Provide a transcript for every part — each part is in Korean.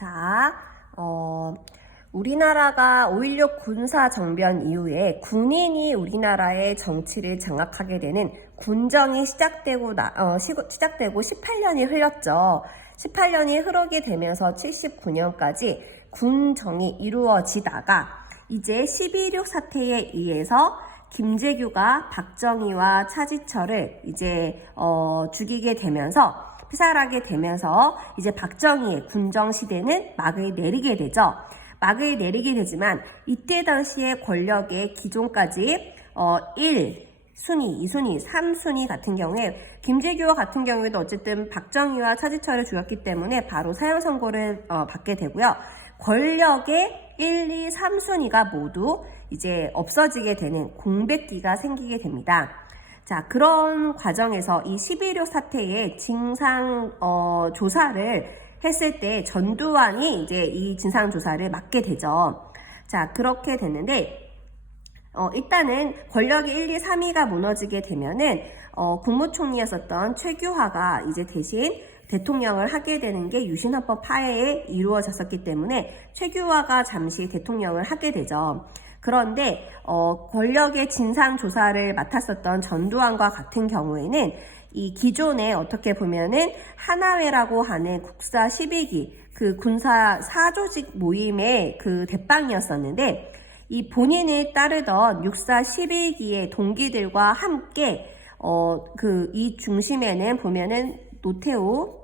자, 우리나라가 5.16 군사정변 이후에 군인이 우리나라의 정치를 장악하게 되는 군정이 시작되고 18년이 흘렀죠. 18년이 흐르게 되면서 79년까지 군정이 이루어지다가 이제 12.16 사태에 의해서 김재규가 박정희와 차지철을 이제 죽이게 되면서 피살하게 되면서 이제 박정희의 군정 시대는 막을 내리게 되죠. 막을 내리게 되지만 이때 당시의 권력의 기존까지 1순위, 2순위, 3순위 같은 경우에 김재규와 같은 경우에도 어쨌든 박정희와 차지철을 죽였기 때문에 바로 사형 선고를 받게 되고요. 권력의 1, 2, 3순위가 모두 이제 없어지게 되는 공백기가 생기게 됩니다. 자, 그런 과정에서 이 12.16 사태의 진상 조사를 했을 때 전두환이 이제 이 진상 조사를 맡게 되죠. 자, 그렇게 됐는데 일단은 권력이 1, 2, 3위가 무너지게 되면은 국무총리였었던 최규하가 이제 대신 대통령을 하게 되는 게 유신헌법 하에 이루어졌었기 때문에 최규하가 잠시 대통령을 하게 되죠. 그런데 권력의 진상 조사를 맡았었던 전두환과 같은 경우에는 이 기존에 어떻게 보면은 하나회라고 하는 국사 12기 그 군사 사조직 모임의 그 대빵이었었는데 이 본인을 따르던 육사 11기의 동기들과 함께 이 중심에는 보면은 노태우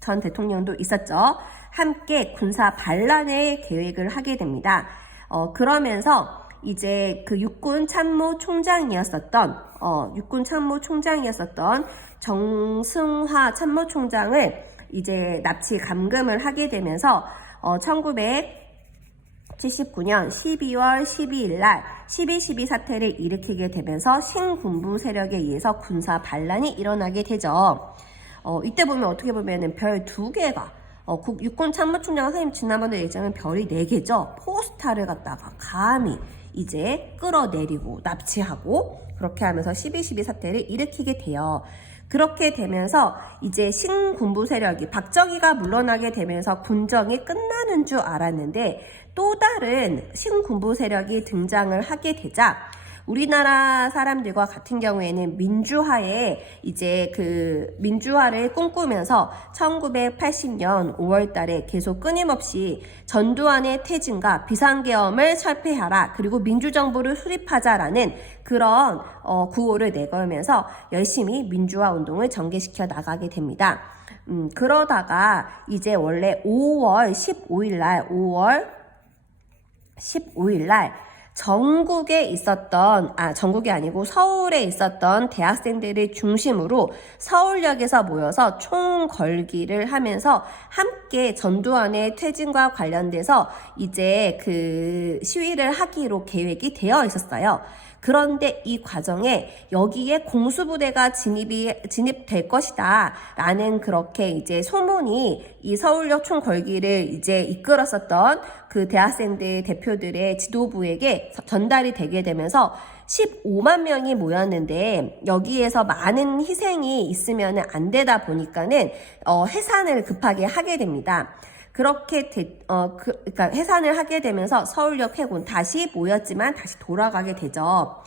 전 대통령도 있었죠. 함께 군사 반란의 계획을 하게 됩니다. 그러면서 이제 그 육군 참모총장이었었던 정승화 참모총장을 이제 납치 감금을 하게 되면서 1979년 12월 12일 날 12.12 사태를 일으키게 되면서 신군부 세력에 의해서 군사 반란이 일어나게 되죠. 이때 보면 어떻게 보면은 별 2개가 육군 참모총장 선생님 지난번에 얘기했지만 별이 4개죠. 포스타를 갖다가 감히 이제 끌어내리고 납치하고 그렇게 하면서 12.12 사태를 일으키게 돼요. 그렇게 되면서 이제 신군부 세력이 박정희가 물러나게 되면서 군정이 끝나는 줄 알았는데 또 다른 신군부 세력이 등장을 하게 되자 우리나라 사람들과 같은 경우에는 민주화에 이제 그 민주화를 꿈꾸면서 1980년 5월 달에 계속 끊임없이 전두환의 퇴진과 비상계엄을 철폐하라 그리고 민주정부를 수립하자라는 그런 구호를 내걸면서 열심히 민주화 운동을 전개시켜 나가게 됩니다. 그러다가 이제 원래 5월 15일 날 전국에 있었던 전국이 아니고 서울에 있었던 대학생들을 중심으로 서울역에서 모여서 총걸기를 하면서 함께 전두환의 퇴진과 관련돼서 이제 그 시위를 하기로 계획이 되어 있었어요. 그런데 이 과정에 여기에 공수부대가 진입될 것이다 라는 그렇게 이제 소문이 이 서울역 총걸기를 이제 이끌었었던 그 대학생들 대표들의 지도부에게 전달이 되게 되면서 15만 명이 모였는데 여기에서 많은 희생이 있으면 안 되다 보니까는 해산을 급하게 하게 됩니다. 그렇게 그러니까 해산을 하게 되면서 서울역 해군 다시 모였지만 다시 돌아가게 되죠.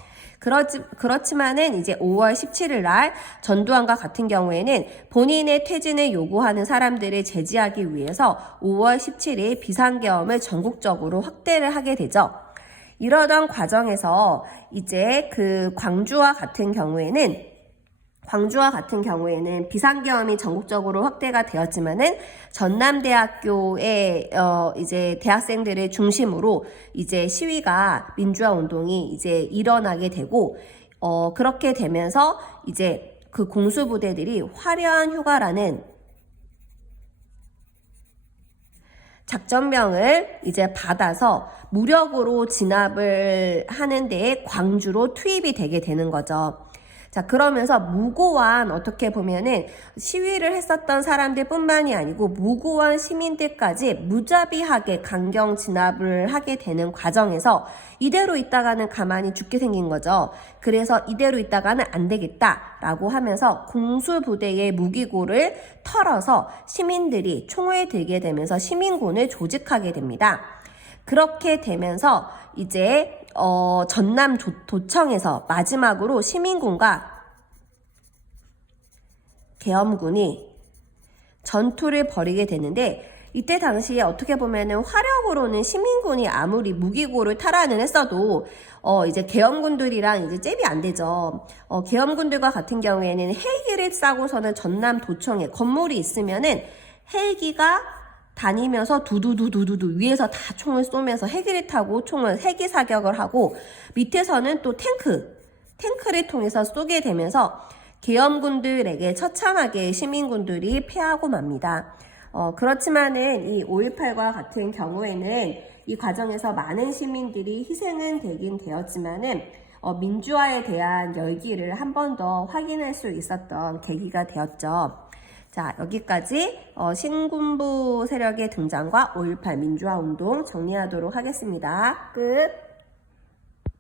그렇지만은 이제 5월 17일 날 전두환과 같은 경우에는 본인의 퇴진을 요구하는 사람들을 제지하기 위해서 5월 17일 비상계엄을 전국적으로 확대를 하게 되죠. 이러던 과정에서 이제 그 광주와 같은 경우에는 비상계엄이 전국적으로 확대가 되었지만은 전남대학교의 이제 대학생들을 중심으로 이제 시위가 민주화 운동이 이제 일어나게 되고 그렇게 되면서 이제 그 공수부대들이 화려한 휴가라는 작전명을 이제 받아서 무력으로 진압을 하는 데에 광주로 투입이 되게 되는 거죠. 자, 그러면서 무고한 어떻게 보면은 시위를 했었던 사람들 뿐만이 아니고 무고한 시민들까지 무자비하게 강경 진압을 하게 되는 과정에서 이대로 있다가는 가만히 죽게 생긴 거죠. 그래서 이대로 있다가는 안 되겠다라고 하면서 공수부대의 무기고를 털어서 시민들이 총을 들게 되면서 시민군을 조직하게 됩니다. 그렇게 되면서 이제 전남 도청에서 마지막으로 시민군과 계엄군이 전투를 벌이게 되는데, 이때 당시에 어떻게 보면은 화력으로는 시민군이 아무리 무기고를 탈환을 했어도 이제 계엄군들이랑 이제 잽이 안 되죠. 계엄군들과 같은 경우에는 헬기를 싸고서는 전남 도청에 건물이 있으면은 헬기가 다니면서 두두두두두두 위에서 다 총을 쏘면서 헬기를 타고 헬기 사격을 하고, 밑에서는 또 탱크를 통해서 쏘게 되면서 계엄군들에게 처참하게 시민군들이 패하고 맙니다. 그렇지만은 이 5.18과 같은 경우에는 이 과정에서 많은 시민들이 희생은 되긴 되었지만은 민주화에 대한 열기를 한 번 더 확인할 수 있었던 계기가 되었죠. 자, 여기까지 신군부 세력의 등장과 5.18 민주화 운동 정리하도록 하겠습니다. 끝.